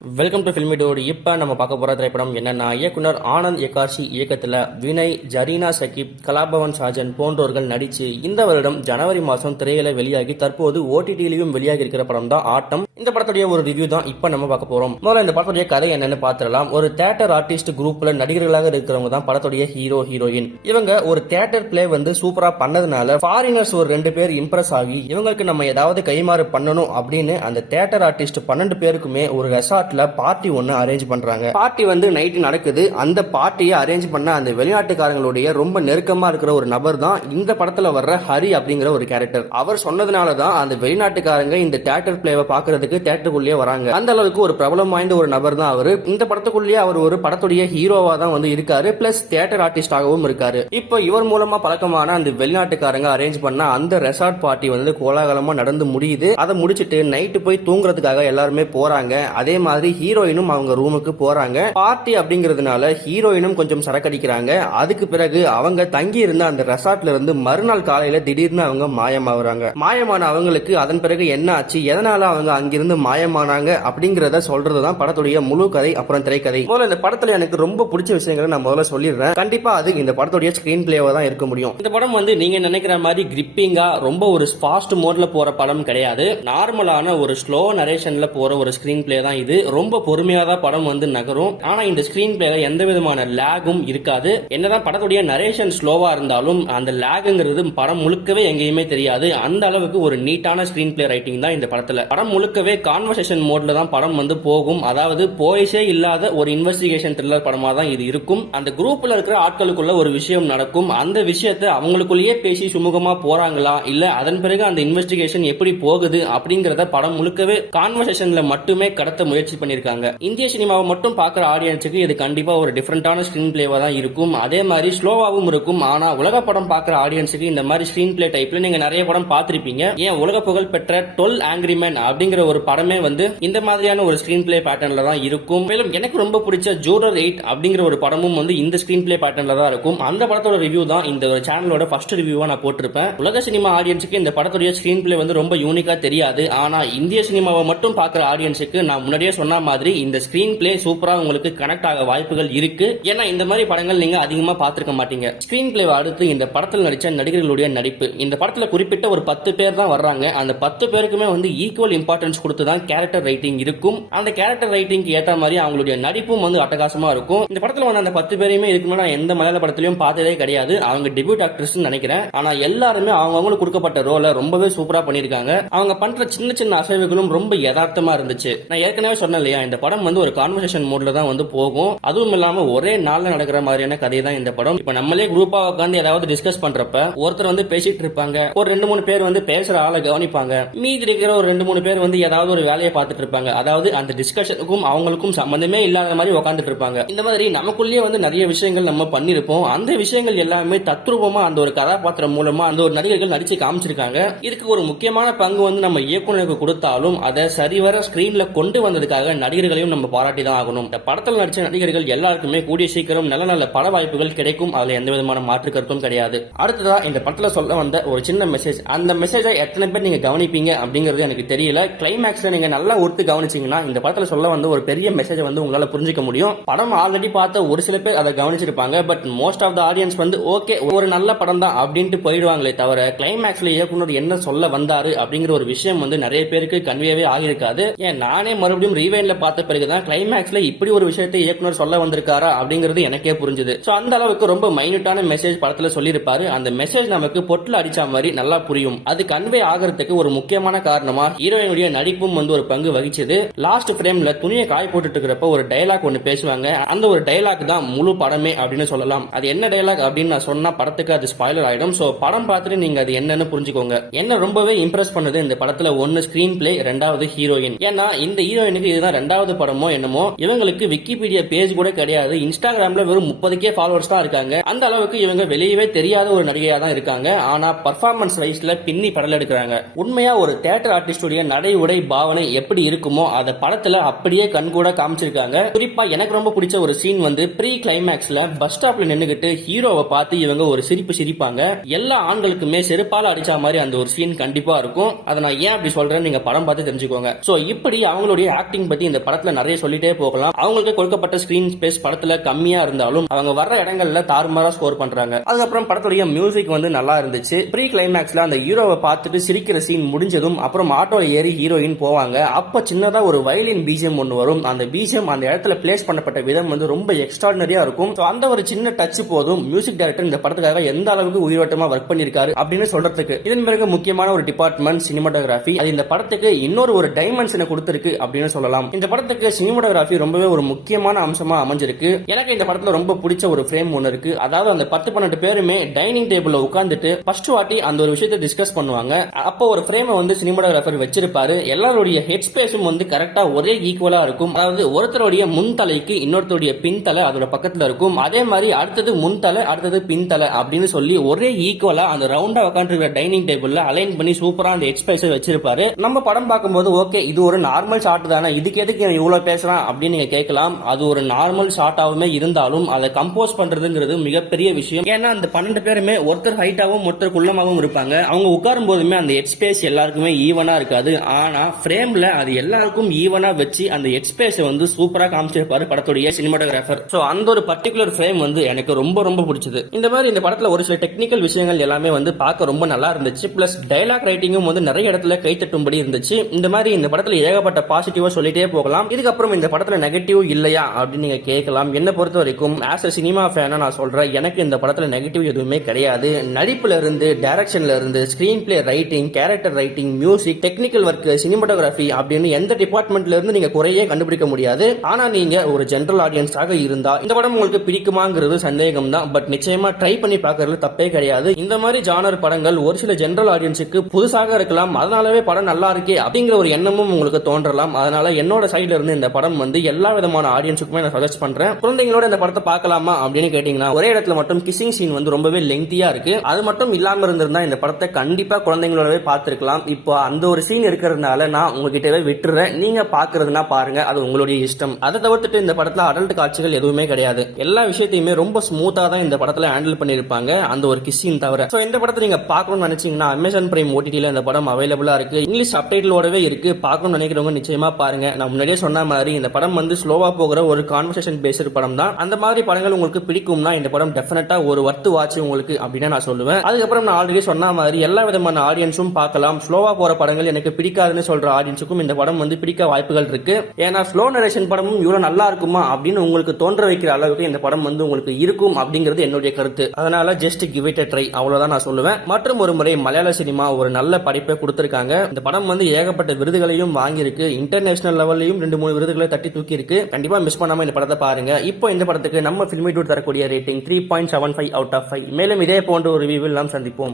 Welcome to ஃபில்மிடோடு. இப்போ நம்ம பார்க்க போகிற திரைப்படம் என்னன்னா, இயக்குனர் ஆனந்த் எகார்ஷி இயக்கத்தில் வினய், ஜரீனா சகிப், கலாபவன் சாஜன் போன்றோர்கள் நடித்து இந்த வருடம் ஜனவரி மாதம் திரையில வெளியாகி தற்போது ஓடிடியிலையும் வெளியாகி இருக்கிற படம் தான் ஆட்டம். இந்த படத்துடைய ஒரு ரிவ்யூ தான் இப்போ நம்ம பார்க்க போகிறோம். முதல்ல இந்த படத்துடைய கதை என்னன்னு பார்த்துடலாம். ஒரு தியேட்டர் ஆர்டிஸ்ட் குரூப்ல நடிகர்களாக இருக்கிறவங்க தான் படத்துடைய ஹீரோ ஹீரோயின். இவங்க ஒரு தியேட்டர் பிளே சூப்பரா பண்ணதுனால ஃபாரினர்ஸ் ஒரு 2 பேர் இம்ப்ரெஸ் ஆகி இவங்களுக்கு நம்ம ஏதாவது கைமாறு பண்ணணும் அப்படின்னு அந்த தியேட்டர் ஆர்டிஸ்ட் 12 பேருக்குமே ஒரு ரெசார்ட் பார்ட்டி ஒன்னு அரேஞ்ச் பண்றாங்க. பார்ட்டி நைட் நடக்குது. அந்த பார்ட்டியை அரேஞ்ச் பண்ண அந்த வெளிநாட்டுக்காரங்களுடைய ரொம்ப நெருக்கமா இருக்கிற ஒரு நபர் தான் இந்த படத்துல வர்ற ஹரி அப்படிங்கிற ஒரு கேரக்டர். அவர் சொன்னதுனாலதான் அந்த வெளிநாட்டுக்காரங்க இந்த தியேட்டர் பிளேவை பாக்குறதுக்கு தியேட்டருக்குள்ளேயே வராங்க. அந்த அளவுக்கு ஒரு பிரபலம் வாய்ந்த ஒரு நபர் தான் அவரு. இந்த படத்துக்குள்ளேயே அவர் ஒரு படத்துடைய ஹீரோவா தான் இருக்காரு. பிளஸ் தியேட்டர் ஆர்டிஸ்டாகவும் இருக்காரு. இப்போ இவர் மூலமா பழக்கமான அந்த வெளிநாட்டுக்காரங்க அரேஞ்ச் பண்ண அந்த ரெசார்ட் பார்ட்டி கோலாகலமா நடந்து முடியுது. அதை முடிச்சிட்டு நைட்டு போய் தூங்குறதுக்காக எல்லாருமே போறாங்க. அதே மாதிரி ஹீரோயினும் அவங்க ரூமுக்கு போறாங்க. பார்ட்டி அப்படிங்கறதுனால ஹீரோயினும் கொஞ்சம் சரக்கடிக்கிறாங்க. அதுக்கு பிறகு அவங்க தங்கி இருந்த அந்த ரெசார்ட்ல இருந்து மறுநாள் காலையில திடீர்னு அவங்க மாயமாகறாங்க. மாயமான அவங்களுக்கு அதன் பிறகு என்ன ஆச்சு, எதனால அவங்க அங்கிருந்து மாயமானாங்க அப்படிங்கறத சொல்றதுதான் படத்துடைய முழு கதை அப்புறம் திரைக்கதை. முதல்ல இந்த படத்துல எனக்கு ரொம்ப பிடிச்ச விஷயங்களை நான் முதல்ல சொல்லிடுறேன். கண்டிப்பா அது இந்த படத்துடைய ஸ்கிரீன் பிளேவா தான் இருக்க முடியும். இந்த படம் நீங்க நினைக்கிற மாதிரி கிரிப்பிங்கா ரொம்ப ஒரு ஃபாஸ்ட் மோட்ல போற படம் கிடையாது. நார்மலான ஒரு ஸ்லோ நரேஷன்ல போற ஒரு ஸ்கிரீன் பிளே தான் இது. ரொம்ப பொறுமையா தான் படம் நகரும். ஆனா இந்த ஸ்கிரீன் பிளேல எந்த விதமான லேகும் இருக்காது. என்னதான் படத்துடைய நரேஷன் ஸ்லோவா இருந்தாலும் அந்த லேக்ங்கிறது படம் முழுக்கவே எங்கேயுமே தெரியாது. அந்த அளவுக்கு ஒரு நீட்டான ஸ்கிரீன் பிளே ரைட்டிங் தான் இந்த படத்துல. படம் முழுக்கவே கான்வர்சேஷன் மோட்ல தான் படம் போகும். அதாவது போயிஸே இல்லாத ஒரு இன்வெஸ்டிகேஷன் த்ரில்லர் படமா தான் இது இருக்கும். அந்த குரூப்ல இருக்கிற ஆட்களுக்குள்ள ஒரு விஷயம் நடக்கும். அந்த விஷயத்தை அவங்களுக்குள்ளேயே பேசி சுமூகமா போறாங்களா இல்ல அதன் பிறகு அந்த இன்வெஸ்டிகேஷன் எப்படி போகுது அப்படிங்கறத படம் முழுக்கவே கான்வர்சேஷன்ல மட்டுமே கடத்த முயற்சி பண்ணிருக்காங்க. இந்திய சினிமாவை மட்டும் பார்க்குற ஆடியன்ஸுக்கு இது கண்டிப்பா ஒரு டிஃபரெண்டான ஸ்கிரீன் பிளேவா தான் இருக்கும். அதே மாதிரி ஸ்லோவாகவும் இருக்கும். ஆனா உலக படம் பார்க்குற ஆடியன்ஸுக்கு இந்த மாதிரி ஸ்கிரீன் பிளே டைப்ல நீங்க நிறைய படம் பார்த்திருப்பீங்க. ஏன் உலக புகழ் பெற்ற 12 Angry Men அப்படிங்கிற ஒரு படமே இந்த மாதிரியான ஒரு ஸ்கிரீன் பிளே பேட்டர்ன்ல தான் இருக்கும். மேலும் எனக்கு ரொம்ப பிடிச்ச ஜூரர் 8 அப்படிங்கிற ஒரு படமும் இந்த ஸ்கிரீன் பிளே பேட்டர்ன்ல தான் இருக்கும். அந்த படத்தோட ரிவ்யூ தான் இந்த சேனலோட ஃபர்ஸ்ட் ரிவ்யூவா நான் போட்டிருப்பேன். உலக சினிமா ஆடியன்ஸுக்கு இந்த படத்துடைய ஸ்கிரீன் பிளே ரொம்ப யூனிக்கா தெரியாது. ஆனா இந்திய சினிமாவை மட்டும் பார்க்குற ஆடியன்ஸுக்கு நான் முன்னாடியே சொன்ன மாதிரி இந்த ஸ்கிரீன் பிளே சூப்பரா உங்களுக்கு கனெக்ட் ஆக வாய்ப்புகள் இருக்கு. ஏன்னா இந்த மாதிரி படங்கள் நீங்க அதிகமா பார்த்திருக்க மாட்டீங்க. ஸ்கிரீன் பிளே அடுத்து இந்த படத்தில் நடிச்ச நடிகர்களுடைய நடிப்பு. இந்த படத்துல குறிப்பிட்ட ஒரு 10 பேர் தான் வர்றாங்க. அந்த 10 பேருக்குமே ஈக்குவல் இம்பார்ட்டன்ஸ் கொடுத்து தான் கேரக்டர் ரைட்டிங் இருக்கும். அந்த கேரக்டர் ரைட்டிங்க்கு ஏற்ற மாதிரி அவங்களுடைய நடிப்பும் அட்டகாசமா இருக்கும். இந்த படத்துல அந்த 10 பேரையுமே இருக்குமே நான் எந்த மலையாள படத்திலையும் பார்த்ததே கிடையாது. அவங்க டெபியூட் ஆக்ட்ரஸ் நினைக்கிறேன். ஆனா எல்லாருமே அவங்களுக்கு கொடுக்கப்பட்ட ரோலை ரொம்பவே சூப்பரா பண்ணிருக்காங்க. அவங்க பண்ற சின்ன சின்ன அசைவுகளும் ரொம்ப யதார்த்தமா இருந்துச்சு. நான் ஏற்கனவே சொன்னேன் இல்லையா, இந்த படம் ஒரு கான்வர்சேஷன் மோட்ல தான் போகும். அதுவும் இல்லாம ஒரே நாள்ல நடக்கிற மாதிரியான கதை தான் இந்த படம். இப்ப நம்மளே குரூப்பா உட்காந்து ஏதாவது டிஸ்கஸ் பண்றப்ப ஒருத்தர் பேசிட்டு இருப்பாங்க. ஒரு 2-3 பேர் பேசுற ஆளை கவனிப்பாங்க. மீதி இருக்கிற ஒரு 2-3 பேர் ஏதாவது ஒரு வேலையை பார்த்துட்டு இருப்பாங்க. அதாவது அந்த டிஸ்கஷனுக்கும் அவங்களுக்கும் சம்பந்தமே இல்லாத மாதிரி உட்காந்துட்டு இருப்பாங்க. இந்த மாதிரி நமக்குள்ளேயே நிறைய விஷயங்கள் நம்ம பண்ணிருப்போம். அந்த விஷயங்கள் எல்லாமே தத்ரூபமா அந்த ஒரு கதாபாத்திரம் மூலமா அந்த ஒரு நடிகர்கள் நடிச்சு காமிச்சிருக்காங்க. இதுக்கு ஒரு முக்கியமான பங்கு நம்ம இயக்குநருக்கு கொடுத்தாலும் அதை சரிவர ஸ்கிரீன்ல கொண்டு வந்ததுக்காக நடிகர்களையும் நம்ம பாராட்டி தான் ஆகணும். இந்த படத்தில் நடிச்ச நடிகர்கள் எல்லாருக்குமே கூடிய சீக்கிரம் நல்ல நல்ல பட வாய்ப்புகள் கிடைக்கும். அதுல எந்த விதமான மாற்று கருத்தும் கிடையாது. அடுத்ததா இந்த படத்துல சொல்ல வந்த ஒரு சின்ன மெசேஜ். அந்த மெசேஜை எத்தனை பேர் நீங்க கவனிப்பீங்க அப்படிங்கிறது எனக்கு தெரியல. கிளைமேக்ஸ்ல நீங்க நல்லா ஒருத்து கவனிச்சீங்கன்னா இந்த படத்துல சொல்ல வந்த ஒரு பெரிய மெசேஜ் உங்களால புரிஞ்சுக்க முடியும். படம் ஆல்ரெடி பார்த்த ஒரு சில பேர் அதை கவனிச்சிருப்பாங்க. But most of the audience okay ஒரு நல்ல படம் தான் அப்படின்ட்டு போயிடுவாங்களே தவிர கிளைமேக்ஸ்ல இயக்குனர் என்ன சொல்ல வந்தாரு அப்படிங்கிற ஒரு விஷயம் நிறைய பேருக்கு கன்வேவே ஆகியிருக்காது. ஏன் நானே மறுபடியும் ரீவைன்ல பார்த்த பிறகுதான் கிளைமேக்ஸ்ல இப்படி ஒரு விஷயத்தை இயக்குனர் சொல்ல வந்திருக்காரா அப்படிங்கிறது எனக்கே புரிஞ்சுது. சோ அந்த அளவுக்கு ரொம்ப மைனூட்டான மெசேஜ் படத்துல சொல்லியிருப்பாரு. அந்த மெசேஜ் நமக்கு பொட்டில் அடிச்ச மாதிரி நல்லா புரியும். அது கன்வே ஆகிறதுக்கு ஒரு முக்கியமான காரணமா ஹீரோயினுடைய நடிப்பும் ஒரு பங்கு வகிச்சது. லாஸ்ட் ஃப்ரேம்ல துணியை காய போட்டுட்டு இருக்கிறப்ப ஒரு டயலாக் ஒன்னு பேசுவாங்க. அந்த ஒரு டயலாக் தான் முழு படமே அப்படின்னு சொல்லலாம். அது என்ன டயலாக் அப்படின்னு நான் சொன்னா படத்துக்கு அது ஸ்பாயிலர் ஆயிடும். சோ படம் பார்த்துட்டு நீங்க அது என்னன்னு புரிஞ்சுக்கோங்க. என்ன ரொம்பவே இம்ப்ரெஸ் பண்ணது இந்த படத்துல ஒன்னு ஸ்கிரீன் பிளே, 2வது ஹீரோயின். ஏன்னா இந்த ஹீரோயினுக்கு இதுதான் 2வது படமோ என்னமோ. இவங்களுக்கு விக்கிபீடியா பேஜ் கூட கிடையாது. இன்ஸ்டாகிராம்ல வெறும் 30K ஃபாலோவர்ஸ் தான் இருக்காங்க. அந்த அளவுக்கு இவங்க வெளியவே தெரியாத ஒரு நடிகையா தான் இருக்காங்க. ஆனா பர்ஃபார்மன்ஸ் வைஸ்ல பின்னி படல எடுக்கிறாங்க. உண்மையா ஒரு தியேட்டர் ஆர்டிஸ்டுடைய நடை உடை பாவனை எப்படி இருக்குமோ அத படத்துல அப்படியே கண்கூட காமிச்சிருக்காங்க. குறிப்பா எனக்கு ரொம்ப பிடிச்ச ஒரு சீன் ப்ரீ கிளைமேக்ஸ்ல பஸ் ஸ்டாப்ல நின்னுகிட்டு ஹீரோவை பார்த்து இவங்க ஒரு சிரிப்பு சிரிப்பாங்க. எல்லா ஆண்களுக்குமே செருப்பால அடிச்ச மாதிரி அந்த ஒரு சீன் கண்டிப்பா இருக்கும். அதை நான் ஏன் அப்படி சொல்றேன் நீங்க படம் பார்த்து தெரிஞ்சுக்கோங்க. சோ இப்படி அவங்களுடைய ஆக்டிங் பத்தி இந்த படத்துல நிறைய சொல்லிட்டே போகலாம். அவங்களுக்கு கொடுக்கப்பட்ட ஸ்கிரீன் ஸ்பேஸ் படத்துல கம்மியா இருந்தாலும் அவங்க வர்ற இடங்கள்ல தாறுமாறா ஸ்கோர் பண்றாங்க. அதுக்கப்புறம் படத்துடைய மியூசிக் வந்து நல்லா இருந்துச்சு. ப்ரீ கிளைமேக்ஸ்ல அந்த ஹீரோவை பார்த்துட்டு சிரிக்கிற சீன் முடிஞ்சதும் அப்புறம் ஆட்டோ ஏறி ஹீரோயின் போவாங்க. அப்ப சின்னதா ஒரு வயலின் பிஜிஎம் ஒன்று வரும். அந்த பிஜிஎம் அந்த இடத்துல பிளேஸ் பண்ணப்பட்ட விதம் வந்து ரொம்ப எக்ஸ்ட்ராடினரியா இருக்கும். அந்த ஒரு சின்ன டச் போதும் மியூசிக் டைரக்டர் இந்த படத்துக்காக எந்த அளவுக்கு உயிரோட்டமா ஒர்க் பண்ணிருக்காரு அப்படின்னு சொல்றதுக்கு. இதன் பிறகு முக்கியமான ஒரு டிபார்ட்மெண்ட் சினிமாட்டோகிராஃபி. அது இந்த படத்துக்கு இன்னொரு ஒரு டைமென்ஷனை கொடுத்திருக்கு அப்படின்னு சொல்லலாம். இந்த படத்துக்கு சினிமாட்டோகிராஃபி ரொம்பவே ஒரு முக்கியமான அம்சமா அமைஞ்சிருக்கு. எனக்கு இந்த படத்துல ரொம்ப பிடிச்ச ஒரு ஃப்ரேம் ஒன்று இருக்கு. அதாவது அந்த 10-12 பேருமே டைனிங் டேபிள்ல உட்கார்ந்துட்டு ஃபர்ஸ்ட் வாட்டி அந்த ஒரு விஷயத்தை டிஸ்கஸ் பண்ணுவாங்க. அப்போ ஒரு ஃப்ரேமை வந்து சினிமாட்டோகிராஃபர் வச்சிருப்பாரு. எல்லாருடைய ஹெட் ஸ்பேஸும் வந்து கரெக்டா ஒரே ஈக்குவலா இருக்கும். அதாவது ஒருத்தருடைய முன் தலைக்கு இன்னொருத்தருடைய பின் தலை அதோட பக்கத்துல இருக்கும். அதே மாதிரி அடுத்தது முன் தலை அடுத்தது பின் தலை அப்படின்னு சொல்லி ஒரே ஈக்குவலா அந்த ரவுண்டா உட்காந்துருக்கிற டைனிங் டேபிள்ல அலைன் பண்ணி சூப்பரா அந்த ஹெட் ஸ்பேஸை வச்சிருப்பாரு. நம்ம படம் பார்க்கும்போது ஓகே இது ஒரு நார்மல் ஷாட் தானே, இதுக்கு எதுக்கு இவ்வளவு பேசலாம் அப்படின்னு நீங்க கேட்கலாம். அது ஒரு நார்மல் ஷாட்டாவுமே இருந்தாலும் அதை கம்போஸ் பண்றதுங்கிறது மிகப்பெரிய விஷயம். ஏன்னா அந்த 12 பேருமே ஒருத்தர் ஹைட்டாவும் ஒருத்தர் குள்ளமாகவும் இருப்பாங்க. அவங்க உட்காரும் போதுமே அந்த ஹெட் ஸ்பேஸ் எல்லாருக்குமே ஈவனா இருக்காது. ஆனா ஃப்ரேம்ல அது எல்லாருக்கும் ஈவனா வச்சு அந்த ஹெட் ஸ்பேஸ் வந்து சூப்பரா காமிச்சிருப்பாரு படத்துடைய சினிமாட்டோகிராஃபர். சோ அந்த ஒரு பர்டிகுலர் ஃப்ரேம் வந்து எனக்கு ரொம்ப ரொம்ப பிடிச்சது. இந்த மாதிரி இந்த படத்துல ஒரு சில டெக்னிக்கல் விஷயங்கள் எல்லாமே வந்து பார்க்க ரொம்ப நல்லா இருந்துச்சு. பிளஸ் டைலாக் ரைட்டிங்கும் வந்து நிறைய இடத்துல கைத்தட்டும்படி இருந்துச்சு. இந்த மாதிரி இந்த படத்துல ஏகப்பட்ட பாசிட்டிவா சொல்லிட்டே போகலாம். இதுக்கப்புறம் இந்த படத்துல நெகட்டிவ் இல்லையா அப்படின்னு நீங்க கேட்கலாம். என்ன பொறுத்த வரைக்கும் ஆஸ் அ சினிமா ஃபேனா நான் சொல்றேன், எனக்கு இந்த படத்துல நெகட்டிவ் எதுவுமே கிடையாது. நடிப்புல இருந்து டைரக்ஷன்ல இருந்து screen play writing, character writing, music, technical work, cinematography அப்படின்னு எந்த டிபார்ட்மெண்ட்ல இருந்து நீங்க குறையே கண்டுபிடிக்க முடியாது. ஆனா நீங்க ஒரு ஜெனரல் ஆடியன்ஸாக இருந்தா இந்த படம் உங்களுக்கு பிடிக்குமாங்கிறது சந்தேகம் தான். பட் நிச்சயமா ட்ரை பண்ணி பார்க்கறது தப்பே கிடையாது. இந்த மாதிரி ஜானர் படங்கள் ஒரு சில ஜெனரல் ஆடியன்ஸுக்கு புதுசாக இருக்கலாம். அதனாலவே படம் நல்லா இருக்கே அப்படிங்கிற ஒரு எண்ணமும் உங்களுக்கு தோன்றலாம். அதனால என்னோட சைடுல இருந்து இந்த படம் வந்து எல்லா விதமான ஆடியன்ஸுக்குமே நான் சஜஸ்ட் பண்றேன். குழந்தைங்களோட இந்த படத்தை பார்க்கலாமா அப்படின்னு கேட்டீங்கன்னா ஒரே இடத்துல மட்டும் கிசிங் சீன் வந்து ரொம்பவே லெங்தியா இருக்கு. அது மட்டும் இல்லாம இருந்திருந்தா இந்த படத்தை கண்டிப்பா குழந்தைங்களோடவே பார்த்திருக்கலாம். இப்போ அந்த ஒரு சீன் இருக்கிறதுனால நான் உங்ககிட்டவே விட்டுறேன். நீங்க பாக்குறதுனா பாருங்க, அது உங்களுடைய இஷ்டம். அதை தவிர்த்துட்டு இந்த படத்துல அடல்ட் காட்சிகள் எதுவுமே கிடையாது. எல்லா விஷயத்தையுமே ரொம்ப ஸ்மூத்தா தான் இந்த படத்துல ஹேண்டில் பண்ணிருப்பாங்க, அந்த ஒரு கிஸ்ஸின் தவிர. சோ இந்த படத்தை நீங்க பார்க்கணும்னு நினைச்சீங்கன்னா அமேசான் பிரைம் ஓடிடில இந்த படம் அவைலபிளா இருக்கு. இங்கிலீஷ் சப்டைட்டிலோடவே இருக்கு. பார்க்கணும்னு நினைக்கிறவங்க நிச்சயமா பாருங்க. நான் முன்னாடியே சொன்ன மாதிரி இந்த படம் வந்து ஸ்லோவா போகிற ஒரு கான்வர்சேஷன் பேஸ்டு படம் தான். அந்த மாதிரி படங்கள் உங்களுக்கு பிடிக்கும்னா இந்த படம் டெஃபினட்டா ஒரு வர்த் வாட்ச் உங்களுக்கு அப்படின்னு நான் சொல்லுவேன். அதுக்கப்புறம் நான் ஆல்ரெடி சொன்ன மாதிரி எல்லா விதமான ஆடியன்ஸும் பார்க்கலாம். ஸ்லோவா போற படங்கள் எனக்கு பிடிக்காதுன்னு சொல்ற ஆடியன்ஸுக்கும் இந்த படம் வந்து பிடிக்க வாய்ப்புகள் இருக்கு. ஏன்னா ஸ்லோ நரேஷன் படமும் இவ்வளவு நல்லா இருக்குமா அப்படின்னு உங்களுக்கு தோன்ற வைக்கிற அளவுக்கு இந்த படம் வந்து உங்களுக்கு இருக்கும் அப்படிங்கிறது என்னுடைய கருத்து. அதனால just give it a try, அவ்வளவுதான் நான் சொல்லுவேன். மற்றும் ஒரு முறை மலையாள சினிமா ஒரு நல்ல படைப்பை கொடுத்திருக்காங்க. இந்த படம் வந்து ஏகப்பட்ட விருதுகளையும் வாங்கியிருக்கு. இன்டர்நேஷனல் லெவல்லையும் 2-3 விருதுகளை தட்டி தூக்கி இருக்கு. கண்டிப்பா மிஸ் பண்ணாம இந்த படத்தை பாருங்க. இப்போ இந்த படத்துக்கு நம்ம ஃபில்மி டூட் தரக்கூடிய ரேட்டிங் 3.75 அவுட் ஆஃப் 5. மேலும் இதே போன்ற ஒரு ரிவ்யூவில் நாம் சந்திப்போம்.